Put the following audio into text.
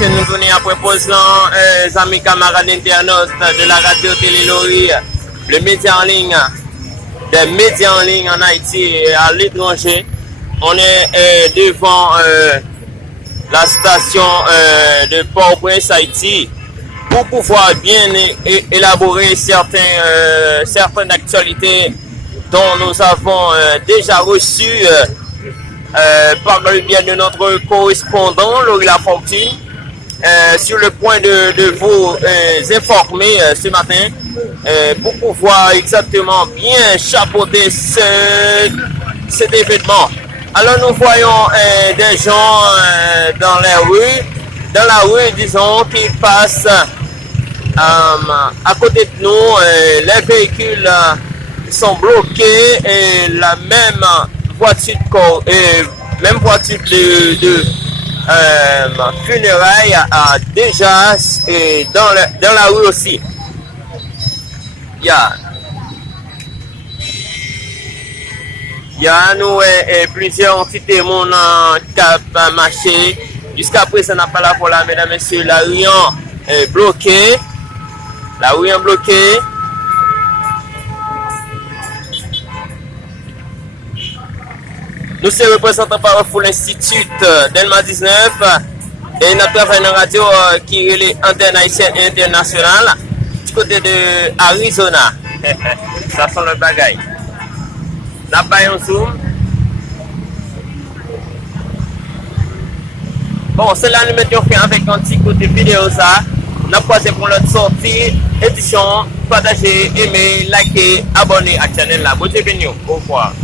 c'est nous donner après pause amis camarades internautes de la radio Télé Lori, le média en ligne, des médias en ligne en Haïti et à l'étranger. On est devant la station de Port-au-Prince, Haïti, pour pouvoir bien élaborer certaines actualités dont nous avons déjà reçu par le biais de notre correspondant Laurie Lafortune, sur le point de vous informer ce matin pour pouvoir exactement bien chapeauter cet événement. Alors nous voyons des gens dans la rue, disons, qui passent à côté de nous. Les véhicules sont bloqués et la même voiture de funérailles déjà dans la rue aussi. Il y a nous plusieurs entités mon cap marché. Jusqu'à présent, on n'a pas la pour là, mesdames et messieurs. La rue est bloquée. La rue est bloquée. Nous sommes représentants par l'Institut Delma 19 et notre travail dans la radio qui est l'antenne haïtienne et internationale du côté de Arizona. Ça sent le bagaille. N'a pas un zoom. Bon, c'est là nous mettons fait avec un petit côté vidéo ça. N'a pas pour notre sortie, édition, partagez, aimez, likez, abonnez à la chaîne là. Bonne journée, au revoir.